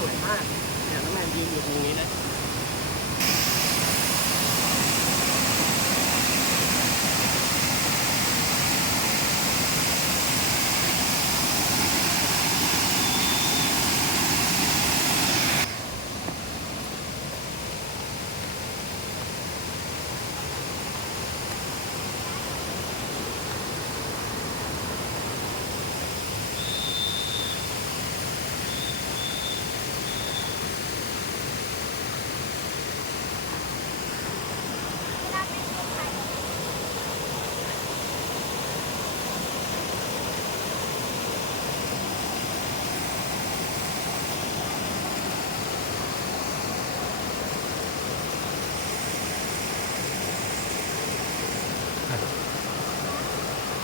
สวยมากเนี่ยน้องแมนยืนอยู่ตรงนี้นะ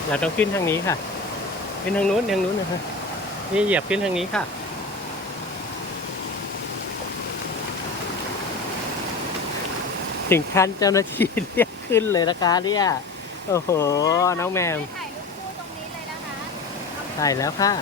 เราต้องขึ้นทางนี้ค่ะขึ้นทางนู้นนะฮะนี่เหยียบขึ้นทางนี้ค่ะถึงขั้นเจ้าหน้าที่เรียกขึ้นเลยนะคะเนี่ยโอ้โหน้องแมวถ่ายรูปคู่ตรงนี้เลยนะคะ ถ่ายแล้วค่ะ